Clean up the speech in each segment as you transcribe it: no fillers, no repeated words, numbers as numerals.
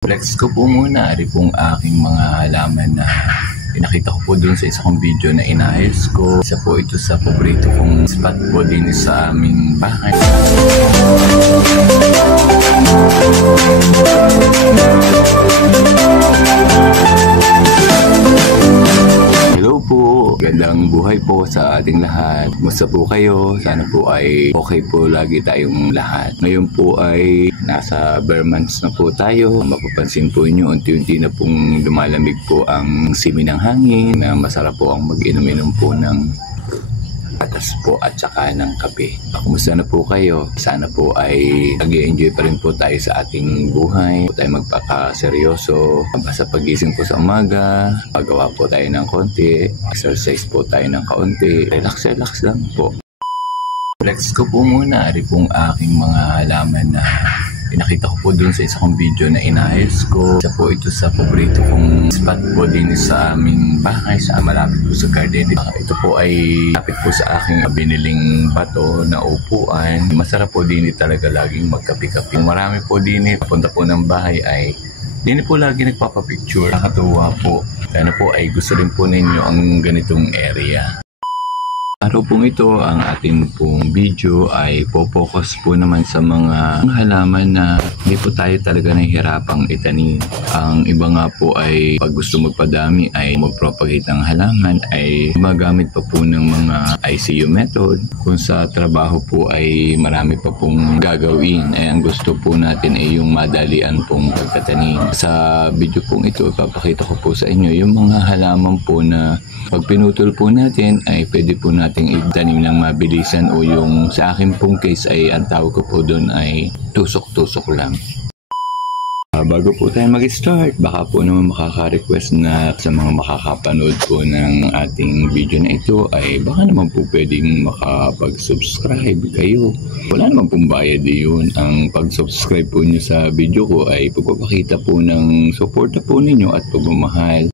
Flex ko po muna, ari pong aking mga halaman na pinakita ko po dun sa isa kong video na inayos ko. Isa po ito sa paborito kong spot po din sa aming bahay. Hello po, gandang buhay po sa ating lahat. Musta po kayo? Sana po ay okay po lagi tayong lahat. Ngayon po ay nasa bare months na po tayo. Mapapansin po inyo, unti-unti na pong lumalamig po ang simoy ng hangin na masarap po ang mag-inom-inom po ng patas po at saka ng kape. Kumusta na po kayo? Sana po ay nag-enjoy pa rin po tayo sa ating buhay. Po tayo magpakaseryoso. Basta pagising po sa umaga, pagawa po tayo ng konti, exercise po tayo ng kaunti, relax lang po. Flex ko po muna, ari pong aking mga halaman na pinakita ko po dun sa isa kong video na inayos ko. Isa po ito sa paborito kong spot po din sa aming bahay, sa malapit po sa garden. Ito po ay lapit po sa aking biniling bato na upuan. Masarap po din talaga laging magkape-kape. Marami po din papunta po ng bahay ay din po lagi nagpapapicture. Nakatuwa po. Sana po ay gusto rin po ninyo ang ganitong area. Araw pong ito, ang ating pong video ay po-focus po naman sa mga halaman na hindi po tayo talaga nahihirapang itanim. Ang iba nga po ay pag gusto magpadami ay mag-propagate ng halaman ay gumagamit pa po ng mga ICU method. Kung sa trabaho po ay marami pa pong gagawin, ay ang gusto po natin ay yung madalian pong pagtatanim. Sa video pong ito, ipapakita ko po sa inyo yung mga halaman po na pag pinutol po natin ay pwede po nating itanim ng mabilisan, o yung sa akin pong case ay ang tawag ko po doon ay tusok-tusok lang. Bago po tayo mag-start, baka po naman makaka-request na sa mga makakapanood po ng ating video na ito ay baka naman po pwedeng makapag-subscribe kayo. Wala naman pong bayad yun. Ang pag-subscribe po nyo sa video ko ay pagpapakita po ng suporta po ninyo at pagmamahal.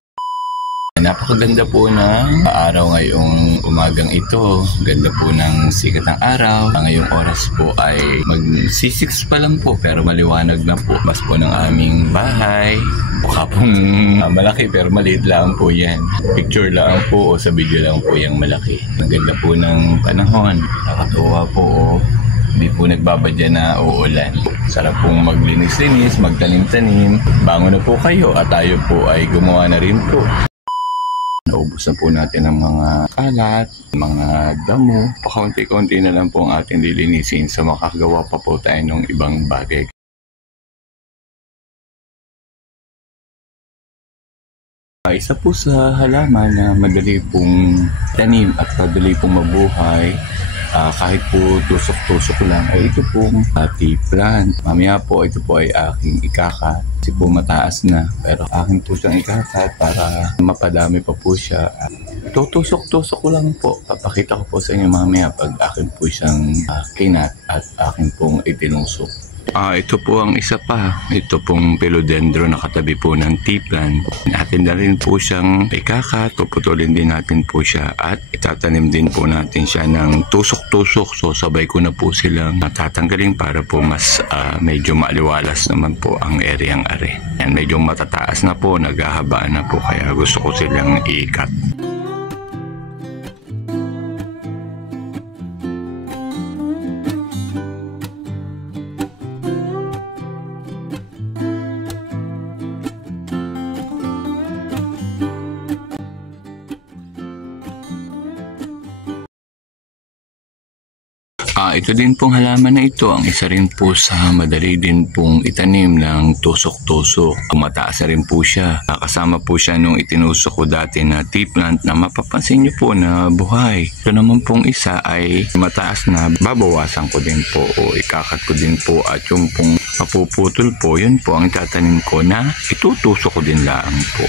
Napakaganda po ng araw ngayong umagang ito. Ganda po ng sikat ng araw. Ngayong oras po ay mag-6 pa lang po pero maliwanag na po. Mas po ng aming bahay. Mukha pong malaki pero maliit lang po yan. Picture lang po o sa video lang po yung malaki. Ang ganda po ng panahon. Nakakatuwa po o. Hindi po nagbabadya na uulan. Sarap pong maglinis-linis, magtanim-tanim. Bangon na po kayo at tayo po ay gumawa na rin po. Naubos na po natin ang mga kalat, mga damo. Pakaunti-kaunti na lang po ang ating lilinisin sa makagawa pa po tayo ng ibang bagay. Isa po sa halaman na madali pong tanim at madali pong mabuhay, kahit po tusok-tusok lang, ay ito pong tea plant. Mamaya po ito po ay aking ikakat. Kasi po mataas na, pero akin po siyang ikakat para mapadami pa po siya. Tutusok-tusok ko lang po. Papakita ko po sa inyo mamaya pag akin po siyang kinat at akin pong itinusok. Ito po ang isa pa. Ito pong philodendron na katabi po ng tea plant. Natin na rin po siyang ikakat. Puputulin din natin po siya at itatanim din po natin siya ng tusok-tusok. So sabay ko na po silang natatanggalin para po mas medyo maaliwalas naman po ang areang are. Yan, medyo matataas na po, naghahabaan na po, kaya gusto ko silang iikat. Ito din pong halaman na ito, ang isa rin po sa madali din pong itanim ng tusok-tusok. Mataas na rin po siya. Kasama po siya nung itinusok ko dati na tea plant na mapapansin nyo po na buhay. Ito naman pong isa ay mataas na, babawasan ko din po o ikakat ko din po, at yung pong mapuputol po, yun po ang itatanim ko na itutusok ko din lang po.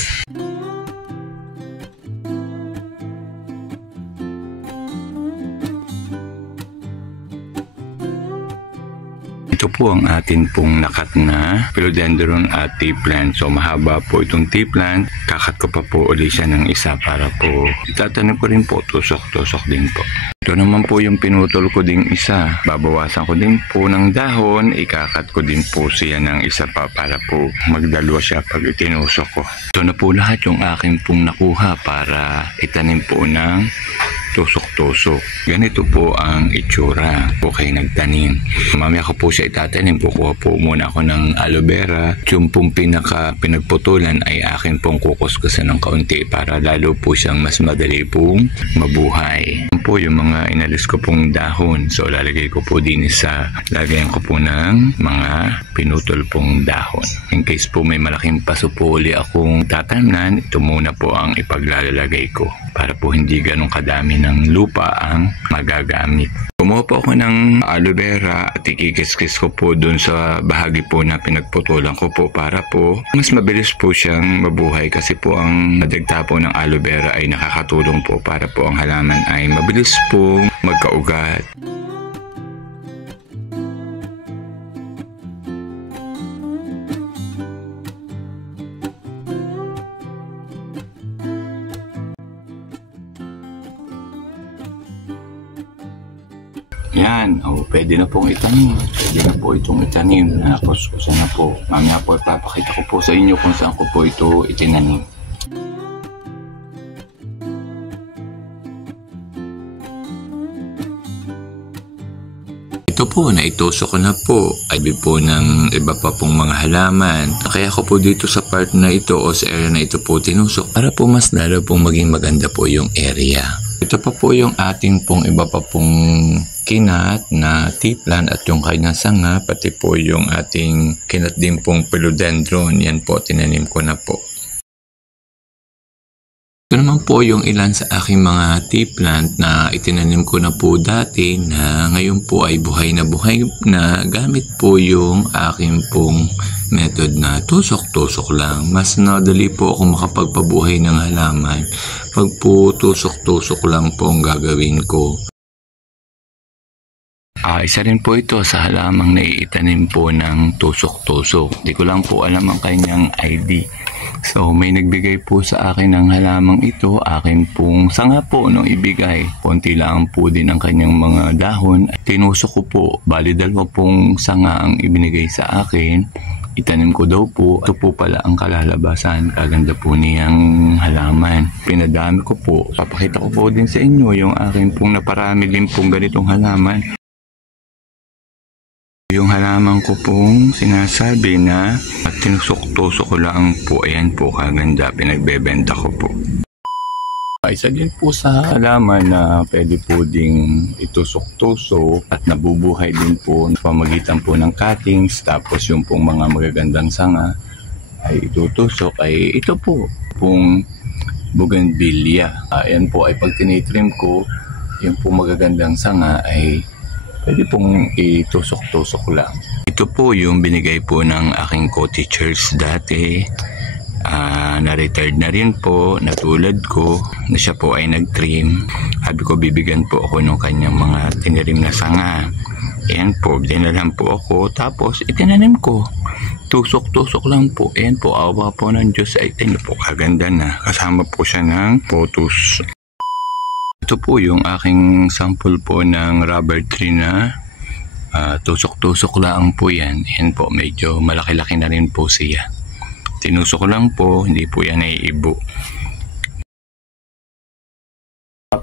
Ito po ang atin pong nakat na philodendron at tea plant. So mahaba po itong tea plant. Kakat ko pa po ulit siya ng isa para po itatanim ko rin po, tusok-tusok din po. Ito naman po yung pinutol ko ding isa. Babawasan ko din po ng dahon, ikakat ko din po siya ng isa pa para po magdalwa siya pag itinusok ko. Ito na po lahat yung aking pong nakuha para itanim po ng tusok-tusok. Ganito po ang itsura po kayo nagtanim. Mamaya ko po siya itatanim. Kukuha po muna ako ng aloe vera. Yung pong pinagputulan ay akin pong kukuskusan ng kaunti para lalo po siyang mas madali pong mabuhay. Yan po yung mga inalis ko pong dahon. So lalagay ko po din sa lagayan ko po ng mga pinutol pong dahon. In case po may malaking pasupuli akong tatamnan, ito muna po ang ipaglalagay ko para po hindi ganun kadami ng lupa ang magagamit. Kumuha po ako ng aloe vera at ikikis-kis ko po dun sa bahagi po na pinagputulan ko po para po mas mabilis po siyang mabuhay kasi po ang dagta po ng aloe vera ay nakakatulong po para po ang halaman ay mabilis po magkaugat. Yan, pwede na pong itanim. Pwede na po itong itanim. Nakuskusan na po. Mamaya po ipapakita ko po sa inyo kung saan ko po ito itinanim. Ito po, naitusok ko na po. Ay po ng iba pa pong mga halaman. Kaya ko po dito sa part na ito o sa area na ito po tinusok para po mas lalo pong maging maganda po yung area. Ito pa po yung ating pong iba pa pong kinat na tea plant at yung kanyang sanga, pati po yung ating kinat din pong philodendron. Yan po, tinanim ko na po. Ito naman po yung ilan sa aking mga tea plant na itinanim ko na po dati na ngayon po ay buhay na gamit po yung aking pong method na tusok-tusok lang. Mas nadali po ako makapagpabuhay ng halaman pag po tusok-tusok lang po ang gagawin ko. Isa rin po ito sa halamang naiitanim po ng tusok-tusok. Di ko lang po alam ang kanyang ID. So may nagbigay po sa akin ng halamang ito, akin pong sanga po nung ibigay. Konti lang po din ang kanyang mga dahon. Tinusok ko po, bali dalawa pong sanga ang ibinigay sa akin. Itanim ko daw po. Ito po pala ang kalalabasan. Kaganda po niyang halaman. Pinadami ko po. Papakita ko po din sa inyo yung akin pong naparami din pong ganitong halaman. Yung halaman ko pong sinasabi na tinusok-tusok ko lang po, ayan po kaganda, pinagbebenta ko po. Isa din po sa halaman na pwede po ding itusok-tusok at nabubuhay din po sa pamagitan po ng cuttings, tapos yung pong mga magagandang sanga ay itutusok ay ito po pong bougainvillea. Ayan po ay pag tinitrim ko, yung pong magagandang sanga ay pwede pong itusok-tusok lang. Ito po yung binigay po ng aking co-teachers dati. Na-retired na rin po, natulad ko, na siya po ay nag-trim. Sabi ko, bibigyan po ako ng kanyang mga tinirim na sanga. Ayan po, dinalan po ako, tapos itinanim ko. Tusok-tusok lang po. Ayan po, awa po ng Diyos. Ay, ito po, kaganda na. Kasama po siya ng photos. Ito po yung aking sample po ng rubber tree na tusok-tusok lang po yan. Yan po, medyo malaki-laki na rin po siya. Tinusok lang po, hindi po yan naiibo.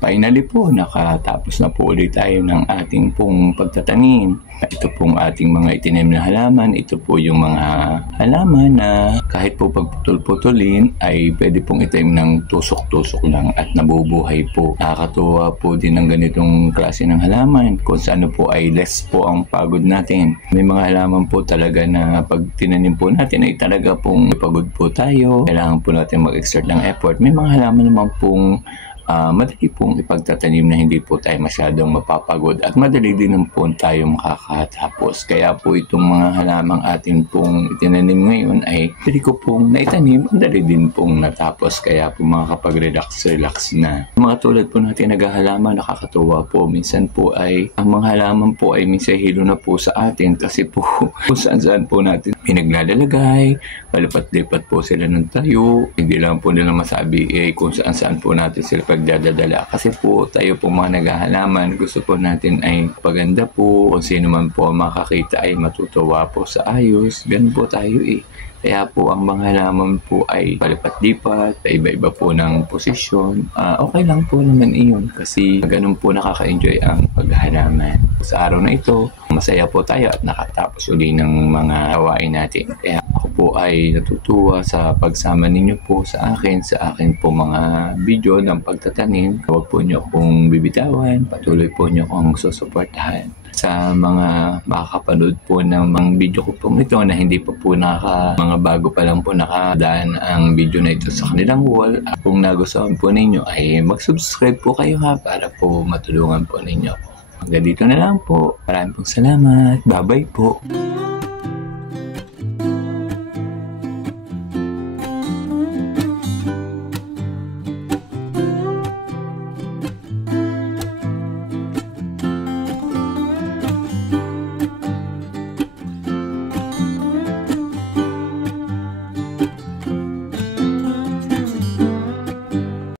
Finally po, nakatapos na po ulit tayo ng ating pong pagtatanim. Ito pong ating mga itinim na halaman. Ito po yung mga halaman na kahit po pagputol-putulin ay pwede pong itanim ng tusok-tusok lang at nabubuhay po. Nakakatuwa po din ng ganitong klase ng halaman kung saan po ay less po ang pagod natin. May mga halaman po talaga na pag tinanim po natin ay talaga pong pagod po tayo. Kailangan po natin mag-exert ng effort. May mga halaman naman pong madali pong ipagtatanim na hindi po tayo masyadong mapapagod at madali din po tayo makakatapos. Kaya po itong mga halamang atin pong itinanim ngayon ay dali ko pong naitanim, madali din pong natapos. Kaya po mga kapag-relax na. Mga tulad po natin naghahalaman, nakakatuwa po. Minsan po ay ang mga halaman po ay minsan hilo na po sa atin kasi po kung saan po natin pinaglalagay, palipat-lipat po sila ng tayo. Hindi lang po nila masabi kung saan po natin sila pagdadala. Kasi po tayo po mga naghahalaman, gusto po natin ay paganda po. Kung sino man po makakita ay matutuwa po sa ayos. Ganun po tayo Kaya po ang mga halaman po ay palipat-lipat, iba-iba po ng posisyon. Okay lang po naman iyon kasi ganun po nakaka-enjoy ang paghahalaman. Sa araw na ito, masaya po tayo at nakatapos uli ng mga gawain natin. Kaya ako po ay natutuwa sa pagsama ninyo po sa akin po mga video ng pagtatanim. Huwag po nyo akong bibitawan, patuloy po nyo akong susuportahan. Sa mga makakapanood po ng mga video ko po ito na hindi pa po mga bago pa lang po nakadaan ang video na ito sa kanilang wall. Kung nagustuhan po ninyo ay mag-subscribe po kayo para po matulungan po ninyo. Hanggang dito na lang po. Maraming pong salamat. Bye-bye po.